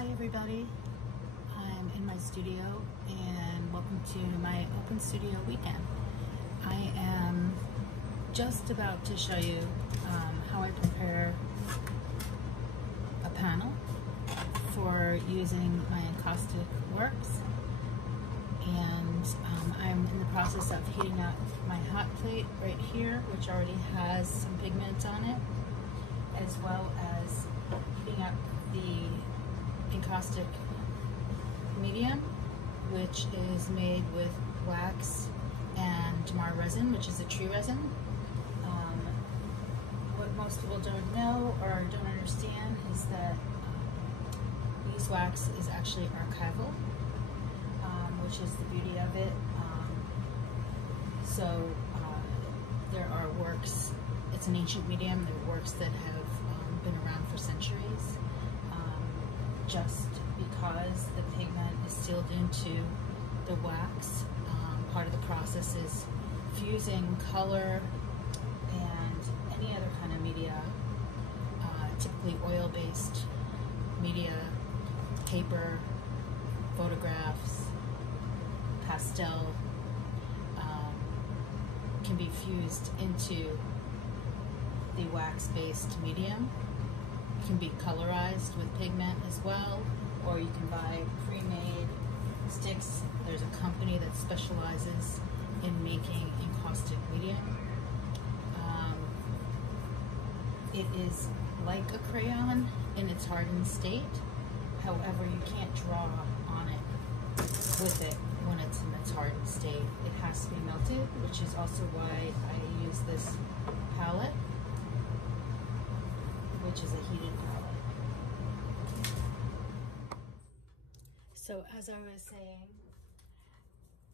Hi everybody, I'm in my studio and welcome to my open studio weekend. I am just about to show you how I prepare a panel for using my encaustic works, and I'm in the process of heating up my hot plate right here, which already has some pigment on it, as well as heating up the encaustic medium, which is made with wax and damar resin, which is a tree resin. What most people don't know or don't understand is that beeswax is actually archival, which is the beauty of it. There are works, it's an ancient medium, there are works that have been around for centuries. Just because the pigment is sealed into the wax, part of the process is fusing color and any other kind of media, typically oil-based media, paper, photographs, pastel, can be fused into the wax-based medium. Can be colorized with pigment as well, or you can buy pre-made sticks. There's a company that specializes in making encaustic medium. It is like a crayon in its hardened state. However, you can't draw on it with it when it's in its hardened state. It has to be melted, which is also why I use this palette, which is a heated palette. So as I was saying,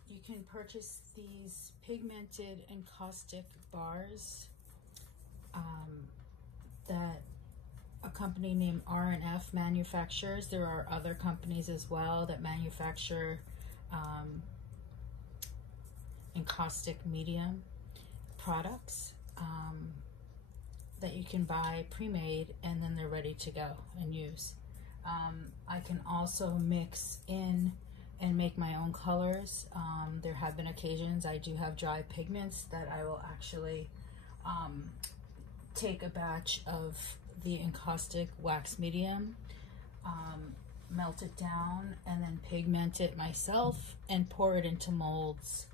you can purchase these pigmented encaustic bars that a company named R&F manufactures. There are other companies as well that manufacture encaustic medium products that you can buy pre-made, and then they're ready to go and use. I can also mix in and make my own colors. There have been occasions I do have dry pigments that I will actually take a batch of the encaustic wax medium, melt it down, and then pigment it myself and pour it into molds.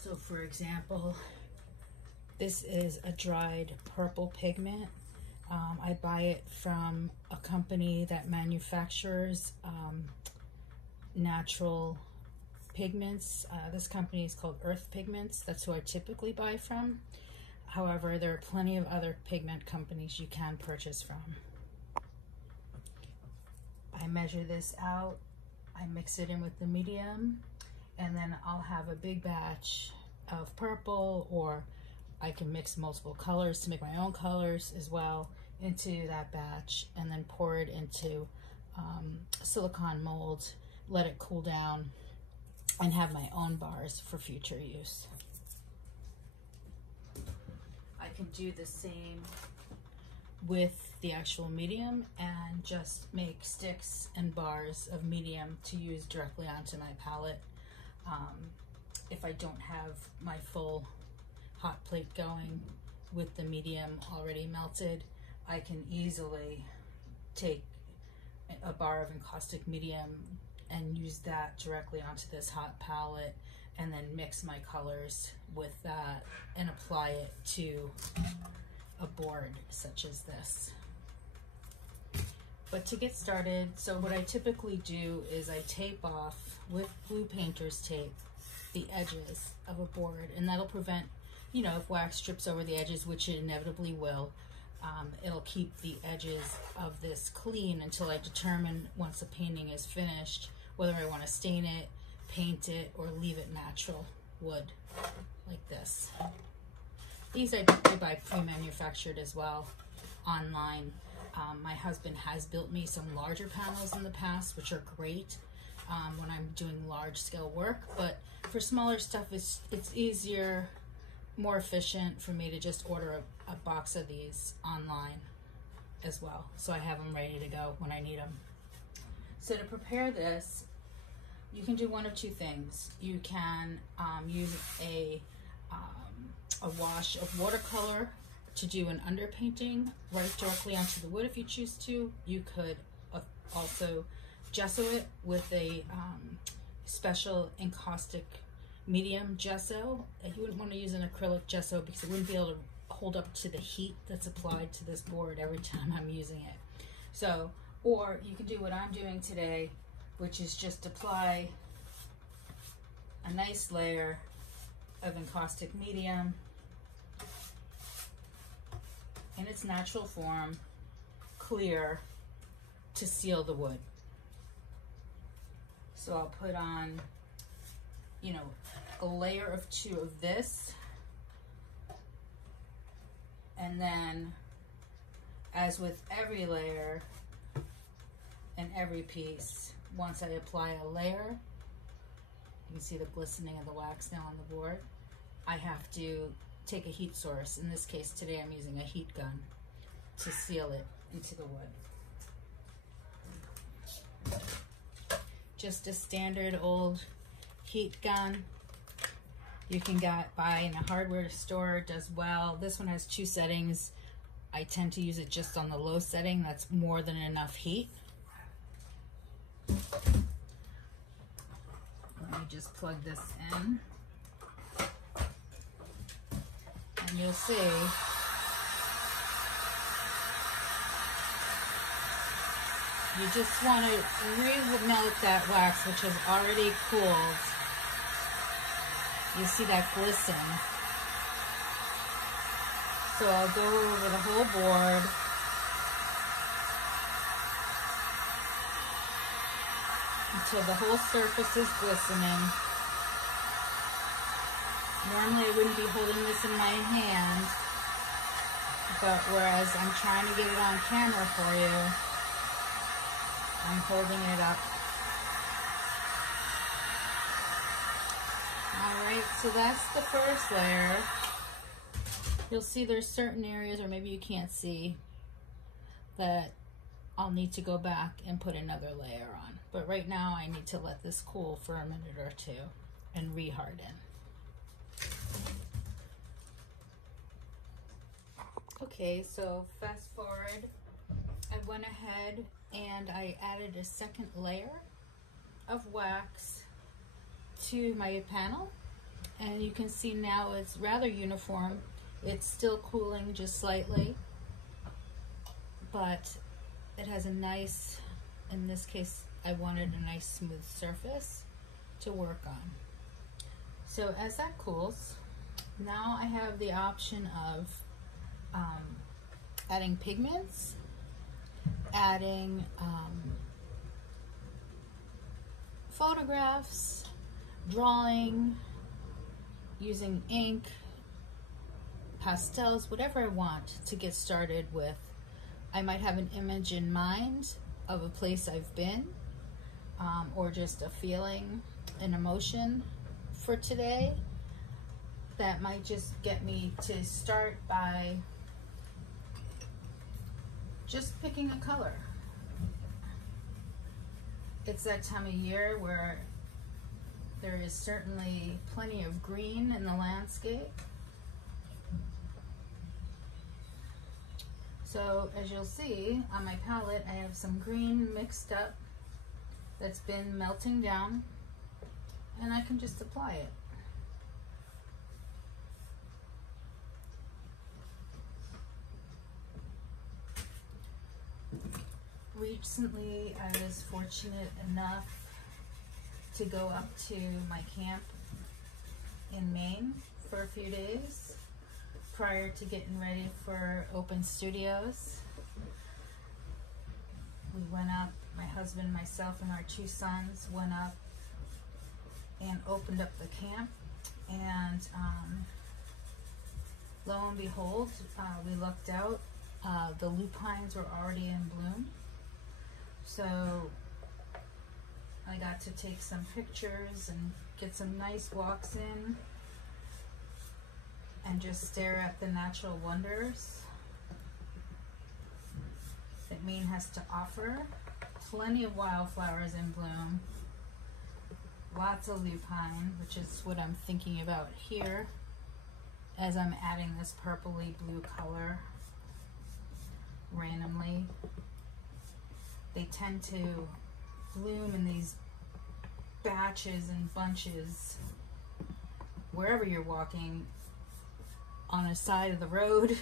So for example, this is a dried purple pigment. I buy it from a company that manufactures natural pigments. This company is called Earth Pigments. That's who I typically buy from. However, there are plenty of other pigment companies you can purchase from. I measure this out, I mix it in with the medium, and then I'll have a big batch of purple, or I can mix multiple colors to make my own colors as well into that batch, and then pour it into silicone molds, let it cool down, and have my own bars for future use. I can do the same with the actual medium and just make sticks and bars of medium to use directly onto my palette. If I don't have my full hot plate going with the medium already melted, I can easily take a bar of encaustic medium and use that directly onto this hot palette, and then mix my colors with that and apply it to a board such as this. But to get started, so what I typically do is I tape off with blue painter's tape the edges of a board, and that'll prevent, you know, if wax strips over the edges, which it inevitably will, it'll keep the edges of this clean until I determine, once the painting is finished, whether I want to stain it, paint it, or leave it natural wood like this. These I buy pre-manufactured as well online. My husband has built me some larger panels in the past, which are great when I'm doing large scale work, but for smaller stuff it's easier more efficient for me to just order a box of these online as well, so I have them ready to go when I need them. So to prepare this, you can do one of two things. You can use a wash of watercolor to do an underpainting right directly onto the wood if you choose to. You could also gesso it with a special encaustic medium gesso. You wouldn't want to use an acrylic gesso because it wouldn't be able to hold up to the heat that's applied to this board every time I'm using it. So, or you can do what I'm doing today, which is just apply a nice layer of encaustic medium in its natural form, clear, to seal the wood. So I'll put on, you know, a layer of 2 of this, and then, as with every layer and every piece, once I apply a layer, you can see the glistening of the wax now on the board, I have to take a heat source. In this case today I'm using a heat gun to seal it into the wood. Just a standard old heat gun you can buy in a hardware store. It does well. This one has 2 settings. I tend to use it just on the low setting. That's more than enough heat. Let me just plug this in, and you'll see you just want to re-melt that wax, which has already cooled. You see that glisten. So I'll go over the whole board. Until the whole surface is glistening. Normally I wouldn't be holding this in my hand, but whereas I'm trying to get it on camera for you, I'm holding it up. Alright, so that's the first layer. You'll see there's certain areas, or maybe you can't see, that I'll need to go back and put another layer on. But right now I need to let this cool for a minute or 2 and re-harden. Okay, so fast forward, I went ahead and I added a second layer of wax to my panel, and you can see now it's rather uniform. It's still cooling just slightly, but it has a nice, in this case I wanted a nice smooth surface to work on. So as that cools, now I have the option of adding pigments, adding photographs, drawing, using ink, pastels, whatever I want to get started with. I might have an image in mind of a place I've been, or just a feeling, an emotion for today that might just get me to start by just picking a color. It's that time of year where there is certainly plenty of green in the landscape. So as you'll see on my palette, I have some green mixed up that's been melting down, and I can just apply it. Recently, I was fortunate enough to go up to my camp in Maine for a few days prior to getting ready for open studios. We went up, my husband, myself, and our 2 sons went up and opened up the camp, and lo and behold, we looked out, the lupines were already in bloom. So I got to take some pictures and get some nice walks in, and just stare at the natural wonders that Maine has to offer. Plenty of wildflowers in bloom. Lots of lupine, which is what I'm thinking about here as I'm adding this purpley blue color randomly. They tend to bloom in these batches and bunches wherever you're walking on a side of the road.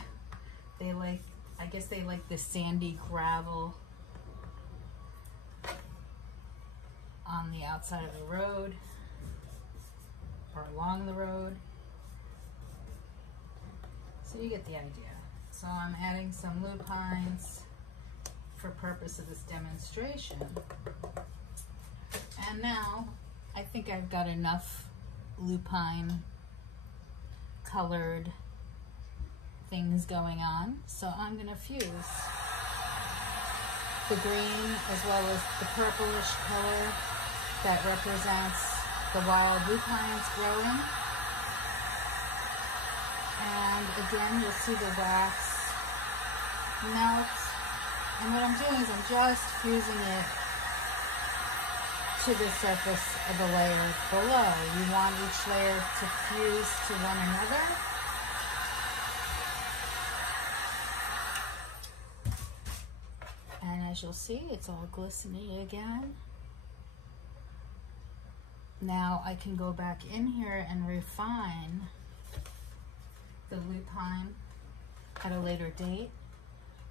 They like, I guess they like the sandy gravel on the outside of the road or along the road. So you get the idea. So I'm adding some lupines for purpose of this demonstration. And now I think I've got enough lupine colored things going on. So I'm going to fuse the green as well as the purplish color that represents the wild lupines growing. And again, you'll see the wax melt. And what I'm doing is I'm just fusing it to the surface of the layer below. You want each layer to fuse to one another. And as you'll see, it's all glistening again. Now I can go back in here and refine the lupine at a later date.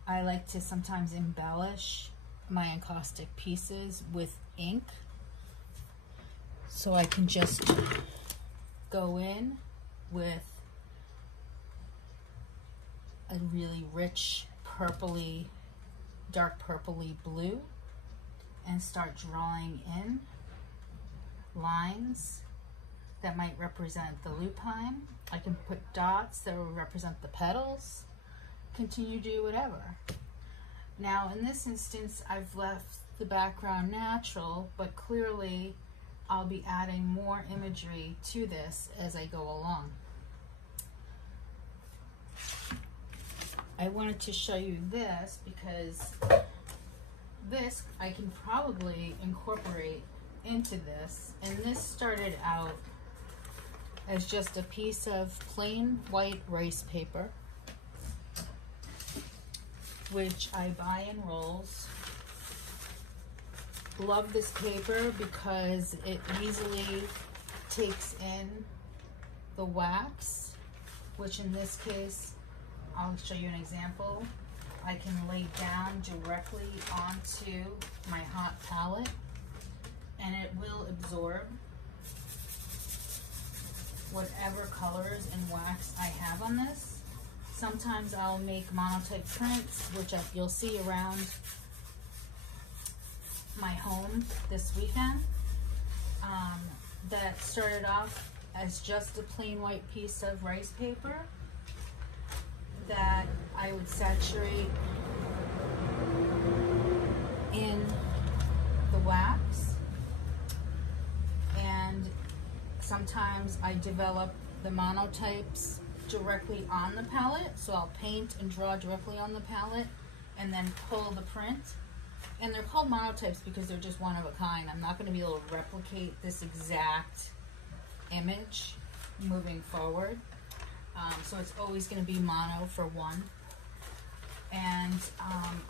I like to sometimes embellish my encaustic pieces with ink. So I can just go in with a really rich purpley, dark purpley blue and start drawing in lines that might represent the lupine. I can put dots that will represent the petals. Continue to do whatever. Now in this instance, I've left the background natural, but clearly I'll be adding more imagery to this as I go along. I wanted to show you this because this I can probably incorporate into this. And this started out as just a piece of plain white rice paper, which I buy in rolls. Love this paper because it easily takes in the wax, which in this case, I'll show you an example. I can lay down directly onto my hot palette and it will absorb whatever colors and wax I have on this. Sometimes I'll make monotype prints, which you'll see around my home this weekend, that started off as just a plain white piece of rice paper that I would saturate in the wax, and sometimes I develop the monotypes directly on the palette, so I'll paint and draw directly on the palette and then pull the print. And they're called monotypes because they're just one of a kind. I'm not going to be able to replicate this exact image moving forward. So it's always going to be mono for one. And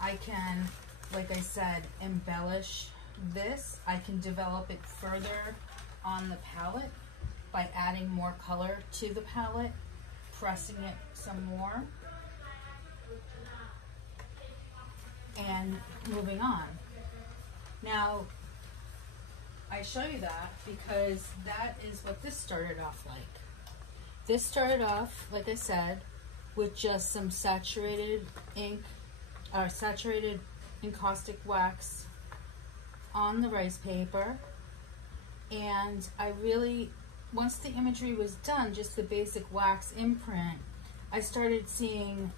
I can, like I said, embellish this. I can develop it further on the palette by adding more color to the palette, pressing it some more, and moving on. Now, I show you that because that is what this started off like. This started off, like I said, with just some saturated ink, or saturated encaustic wax on the rice paper. And I really, once the imagery was done, just the basic wax imprint, I started seeing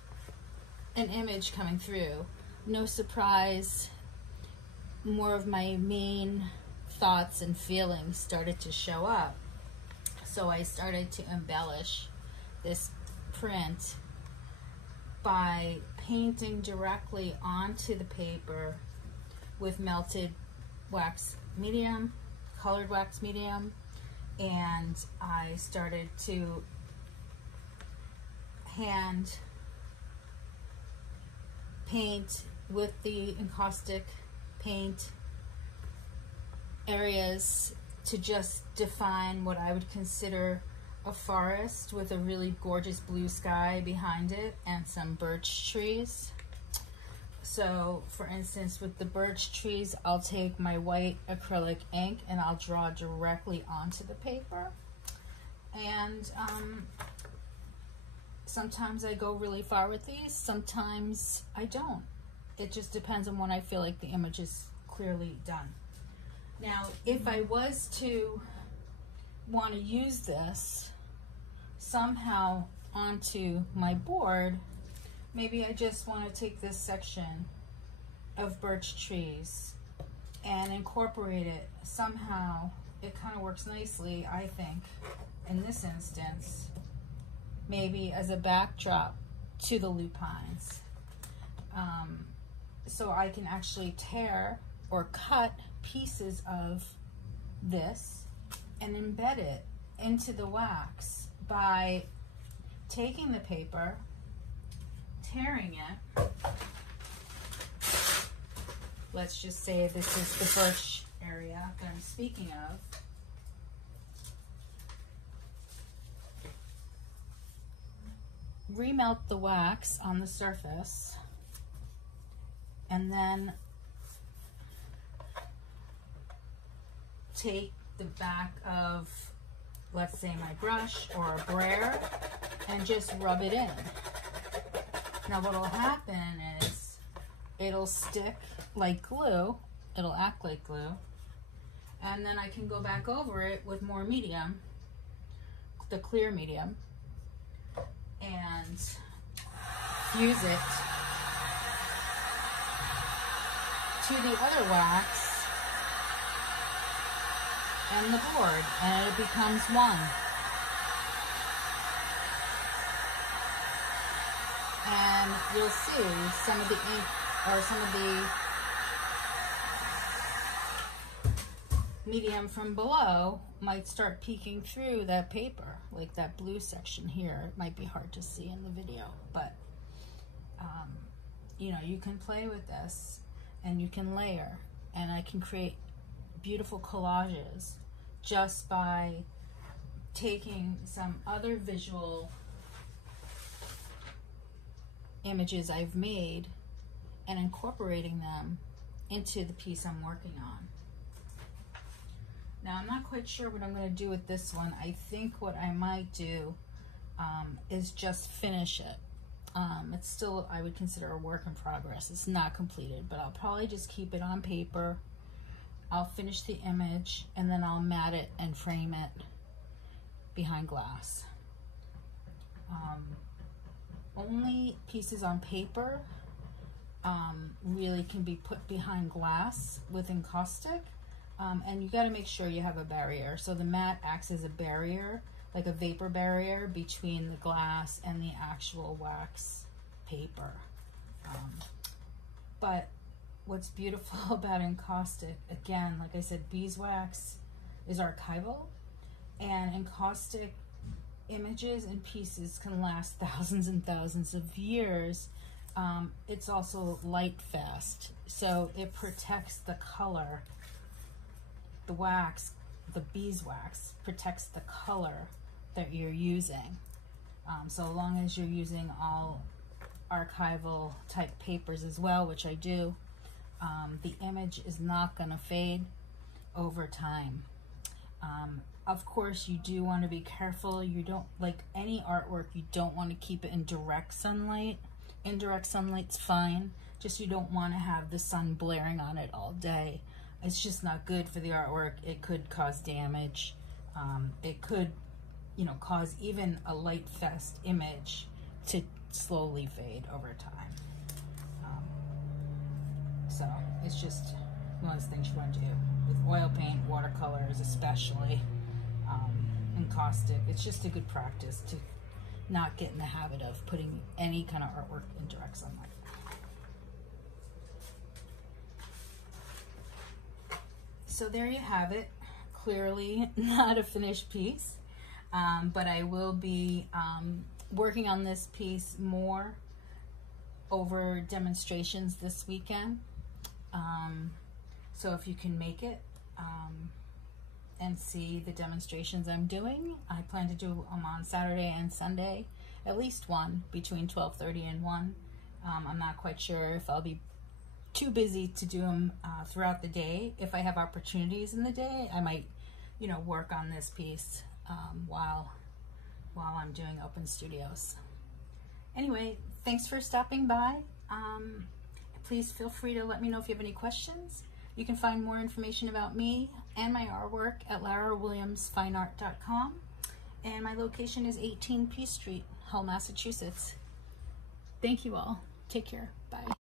an image coming through. No surprise, more of my main thoughts and feelings started to show up. So I started to embellish this print by painting directly onto the paper with melted wax medium, colored wax medium, and I started to hand paint with the encaustic paint areas to just define what I would consider a forest with a really gorgeous blue sky behind it and some birch trees. So for instance, with the birch trees, I'll take my white acrylic ink and I'll draw directly onto the paper. And sometimes I go really far with these, sometimes I don't. It just depends on when I feel like the image is clearly done. Now, if I was to want to use this somehow onto my board, maybe I just want to take this section of birch trees and incorporate it somehow. It kind of works nicely, I think, in this instance, maybe as a backdrop to the lupines. So I can actually tear or cut pieces of this and embed it into the wax by taking the paper, tearing it. Let's just say this is the birch area that I'm speaking of. Remelt the wax on the surface, and then take the back of, let's say, my brush or a brayer and just rub it in. Now what'll happen is it'll stick like glue, it'll act like glue, and then I can go back over it with more medium, the clear medium, and fuse it to the other wax and the board, and it becomes one. And you'll see some of the ink or some of the medium from below might start peeking through that paper, like that blue section here. It might be hard to see in the video, but you know, you can play with this and you can layer, and I can create beautiful collages just by taking some other visual images I've made and incorporating them into the piece I'm working on. Now, I'm not quite sure what I'm going to do with this one. I think what I might do is just finish it. It's still, I would consider, a work in progress. It's not completed, but I'll probably just keep it on paper. I'll finish the image and then I'll mat it and frame it behind glass. Only pieces on paper really can be put behind glass with encaustic, and you got to make sure you have a barrier. So the mat acts as a barrier, like a vapor barrier between the glass and the actual wax paper. But what's beautiful about encaustic, again, like I said, beeswax is archival, and encaustic images and pieces can last thousands and thousands of years. It's also light fast, so it protects the color. The wax, the beeswax, protects the color that you're using. So long as you're using all archival type papers as well, which I do, the image is not going to fade over time. Of course, you do want to be careful. You don't, like any artwork, you don't want to keep it in direct sunlight. Indirect sunlight's fine, just you don't want to have the sun blaring on it all day. It's just not good for the artwork. It could cause damage. It could, you know, cause even a light fast image to slowly fade over time. So it's just one of those things you want to do with oil paint, watercolors especially, encaustic. It's just a good practice to not get in the habit of putting any kind of artwork in direct sunlight. So there you have it. Clearly not a finished piece, but I will be working on this piece more over demonstrations this weekend. So if you can make it and see the demonstrations I'm doing, I plan to do them on Saturday and Sunday, at least one between 12:30 and 1. I'm not quite sure if I'll be too busy to do them throughout the day. If I have opportunities in the day, I might, you know, work on this piece while I'm doing open studios. Anyway, thanks for stopping by. Please feel free to let me know if you have any questions. You can find more information about me and my artwork at larawilliamsfineart.com, and my location is 18 Peace Street, Hull, Massachusetts. Thank you all. Take care. Bye.